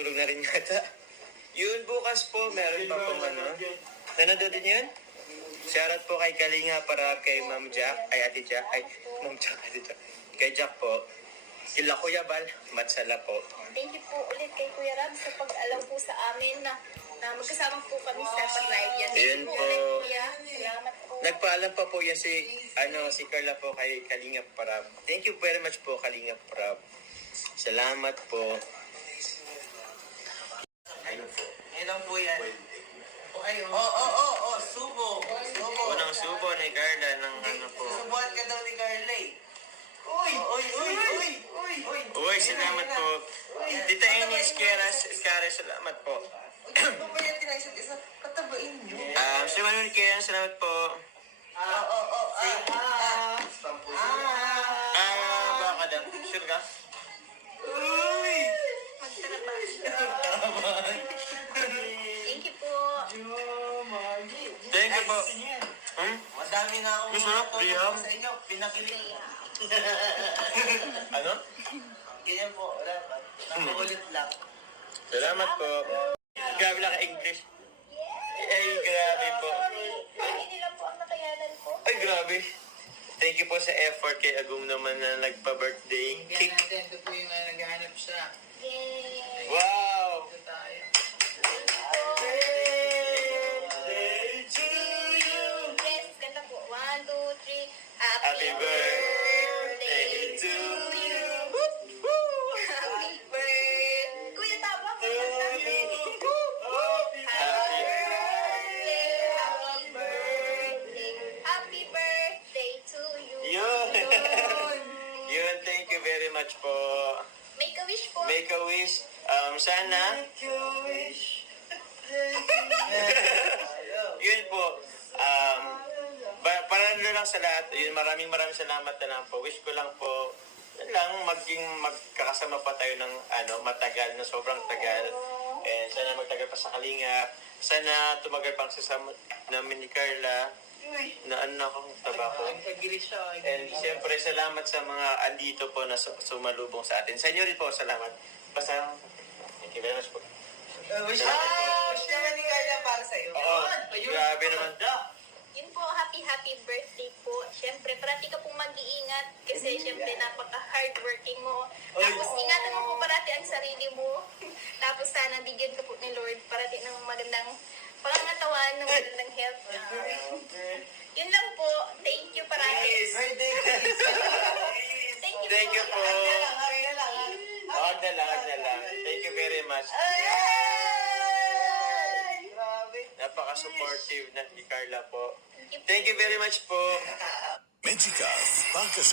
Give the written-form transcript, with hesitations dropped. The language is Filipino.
Tulog na rin yata. Yun, bukas po, meron pa pong ano. Nanonood din yun? Shoutout po kay Kalinga para kay Ma'am Jack, ay Ate Jack, ay Ma'am Jack, Ate Jack. Kay Jack po. Kila Kuya Bal, Matsala po. Thank you po ulit kay Kuya Rab sa pag-alaw po sa amin na magkasama po kami sa pag-live yan. Thank Ayun you po po. ulit, Kuya. Salamat po. Nagpaalam pa po yan si Carla po kay Kalinga Prab. Thank you very much po, Kalinga Prab. Salamat po. Ayun po. Ilan po yan? Ayun. Subo. Unang subo ni Carla ng ano po. Subuhan ka daw ni Carla eh. Uy! Uy, salamat po. Tita Ines, Kara, salamat po. Ano ba yan tinaisip isa? Katabain niyo. Si Manuel Kaya, salamat po. Baka daw. Sure ka? Uy! Thank you po. Thank you po. Madami na akong Masarap, Liam. sa inyo. Pinakilig. Ano? Ganyan po. Wala pa. Nakukulit lang. Salamat po. Grabe lang ka English. Ay, grabe po. Hindi lang po ang nakayanan ko. Ay, grabe. Thank you po sa effort kay Agum naman na nagpa-birthday Bigyan cake. natin, ito po yung naghahanap siya. Yay! Wow! Ito tayo. Yes, ganda po. 1, 2, 3. Happy birthday to you. Happy birthday. Kuya, tama po. Happy Happy birthday to you. Yun. Yun, thank you very much po. Make a wish po. Make a wish. Sana. Yun po. Para lang sa lahat, yun, maraming salamat na lang po. Wish ko lang po, yun lang, magkakasama pa tayo ng matagal, na sobrang tagal. And sana magtagal pa sa Kalinga. Sana tumagal pang sasama namin ni Carla na akong tabako. Agree siya. And siyempre, salamat sa mga andito po na sumalubong sa atin. Sa inyo rin po, salamat. Basta, thank you very much po. Wish naman ni Carla para sa'yo. Oo, grabe naman. Yun po, happy birthday po. Siyempre, parati ka pong mag-iingat kasi siyempre napaka-hardworking mo. Tapos ingatan mo po parati ang sarili mo. Tapos sana bigyan ka po ni Lord parati ng magandang pangangatawan, ng magandang health. Yun lang po. Thank you parati. Birthday ka. Thank you po. Hag na lang. Thank you very much. Grabe. Napaka-supportive na ni Carla po. Thank you very much po. Medicals,